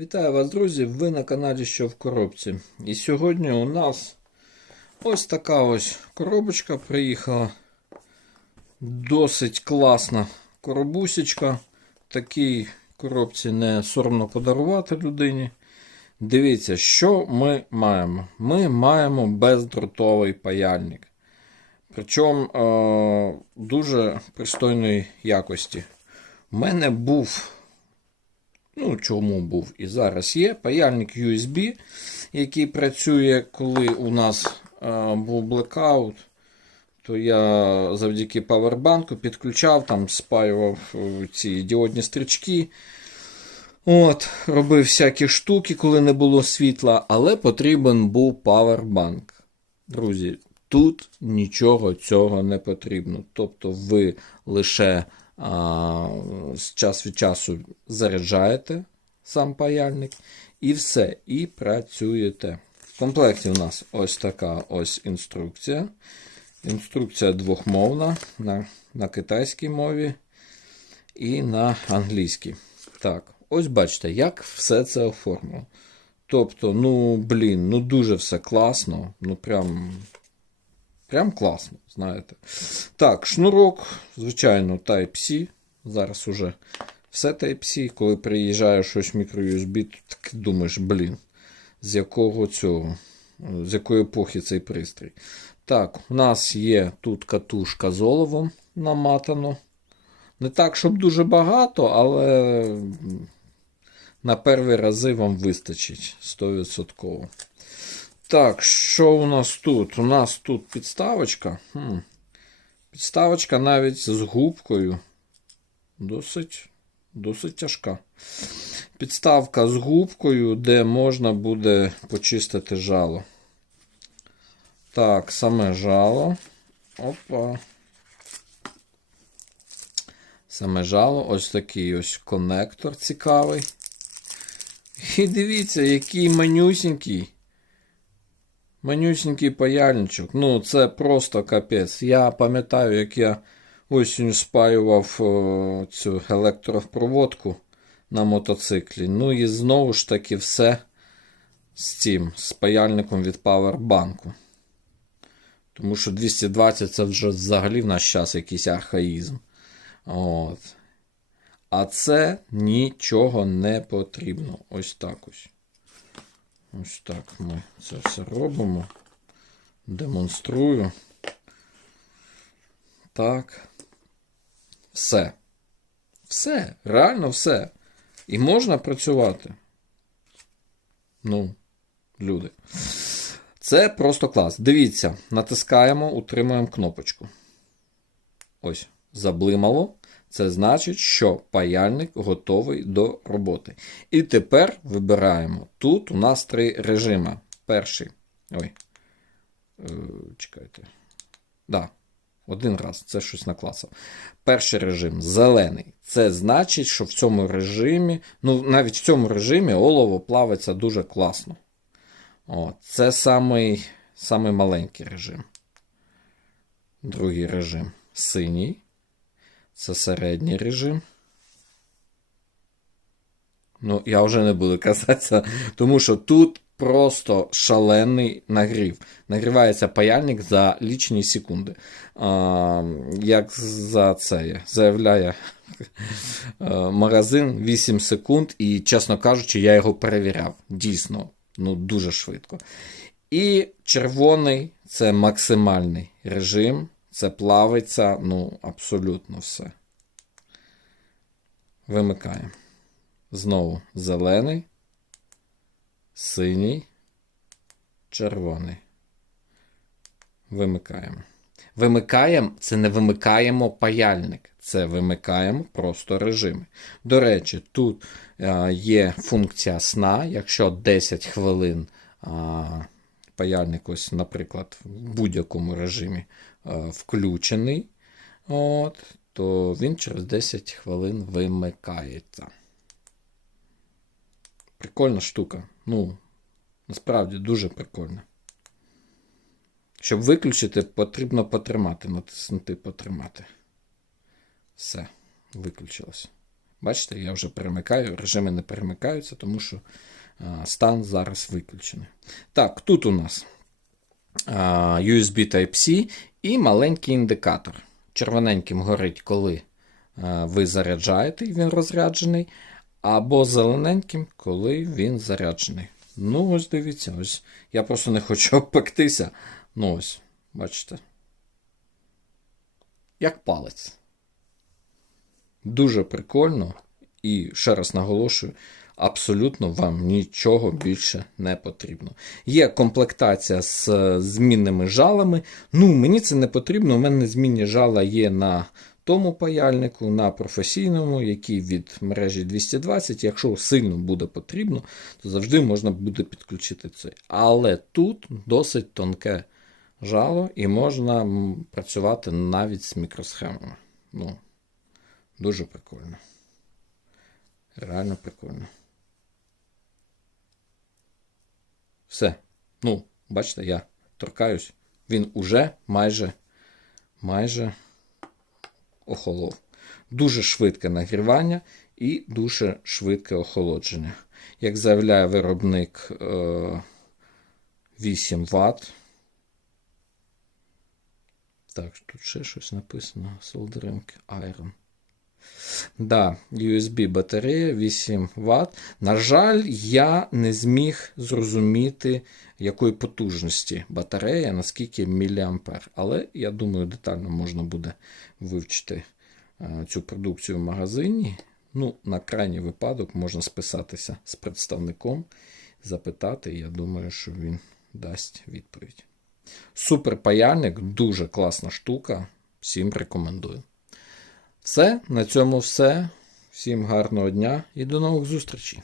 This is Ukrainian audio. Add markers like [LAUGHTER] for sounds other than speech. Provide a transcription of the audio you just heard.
Вітаю вас, друзі! Ви на каналі Що в коробці. І сьогодні у нас ось така ось коробочка приїхала. Досить класна коробусечка. Такій коробці не соромно подарувати людині. Дивіться, що ми маємо. Ми маємо бездротовий паяльник. Причому е- дуже пристойної якості. У мене був Ну, чому був і зараз є. Паяльник USB, який працює, коли у нас е, був блекаут, то я завдяки павербанку підключав, там спаював е, ці діодні стрічки. От, Робив всякі штуки, коли не було світла, але потрібен був павербанк. Друзі, тут нічого цього не потрібно. Тобто ви лише а, час від часу заряджаєте сам паяльник і все, і працюєте. В комплекті у нас ось така ось інструкція. Інструкція двохмовна на, на китайській мові і на англійській. Так, ось бачите, як все це оформлено. Тобто, ну, блін, ну дуже все класно. Ну, прям. Прям класно, знаєте. Так, шнурок, звичайно, Type-C. Зараз уже все Type-C. Коли приїжджає щось мікро-USB, так думаєш, блін, з якого цього, з якої епохи цей пристрій. Так, у нас є тут катушка з оловом наматано. Не так, щоб дуже багато, але на перші рази вам вистачить 100%. Так, що у нас тут? У нас тут підставочка. Хм. Підставочка навіть з губкою. Досить, досить тяжка. Підставка з губкою, де можна буде почистити жало. Так, саме жало. Опа. Саме жало, ось такий ось конектор цікавий. І дивіться, який манюсенький. Манюсенький паяльничок. Ну, це просто капець. Я пам'ятаю, як я осінню спаював о, цю електропроводку на мотоциклі. Ну і знову ж таки все з цим, з паяльником від павербанку. Тому що 220 це вже взагалі в наш час якийсь архаїзм. От. А це нічого не потрібно. Ось так ось. Ось так ми це все робимо. Демонструю. Так. Все. Все. Реально все. І можна працювати. Ну, люди. Це просто клас. Дивіться, натискаємо, утримуємо кнопочку. Ось, заблимало. Це значить, що паяльник готовий до роботи. І тепер вибираємо. Тут у нас три режими. Перший. Ой. Е, чекайте. Да. Один раз, це щось накласив. Перший режим зелений. Це значить, що в цьому режимі, ну, навіть в цьому режимі олово плавиться дуже класно. О, це самий, самий маленький режим. Другий режим синій. Це середній режим. Ну, я вже не буду казатися, тому що тут просто шалений нагрів. Нагрівається паяльник за лічні секунди. А, Як за це заявляє магазин 8 секунд, і, чесно кажучи, я його перевіряв. Дійсно, ну, дуже швидко. І червоний це максимальний режим. Це плавиться, ну, абсолютно все. Вимикаємо. Знову зелений, синій, червоний. Вимикаємо. Вимикаємо це не вимикаємо паяльник, це вимикаємо просто режими. До речі, тут а, є функція сна, якщо 10 хвилин паяльник, ось, наприклад, в будь-якому режимі включений, от, то він через 10 хвилин вимикається. Прикольна штука. Ну, насправді дуже прикольна. Щоб виключити, потрібно потримати, натиснути потримати. Все, виключилось. Бачите, я вже перемикаю, режими не перемикаються, тому що стан зараз виключений. Так, тут у нас USB Type-C і маленький індикатор. Червоненьким горить, коли ви заряджаєте, і він розряджений, або зелененьким, коли він заряджений. Ну, ось дивіться, ось. Я просто не хочу [LAUGHS] обпектися. Ну ось, бачите. Як палець. Дуже прикольно. І ще раз наголошую, абсолютно вам нічого більше не потрібно. Є комплектація з е, змінними жалами. Ну, мені це не потрібно. У мене змінні жала є на тому паяльнику, на професійному, який від мережі 220. Якщо сильно буде потрібно, то завжди можна буде підключити цей. Але тут досить тонке жало, і можна працювати навіть з мікросхемами. Ну, дуже прикольно. Реально прикольно. Все. Ну, бачите, я торкаюсь. Він уже майже, майже охолов. Дуже швидке нагрівання і дуже швидке охолодження. Як заявляє виробник е, 8 Вт. Так, тут ще щось написано. Soldering Iron. Да, USB батарея 8 Вт. На жаль, я не зміг зрозуміти, якої потужності батарея, наскільки міліампер. Але я думаю, детально можна буде вивчити е, цю продукцію в магазині. Ну, на крайній випадок можна списатися з представником, запитати. Я думаю, що він дасть відповідь. Супер паяльник, дуже класна штука. Всім рекомендую. Все, на цьому все. Всім гарного дня і до нових зустрічей.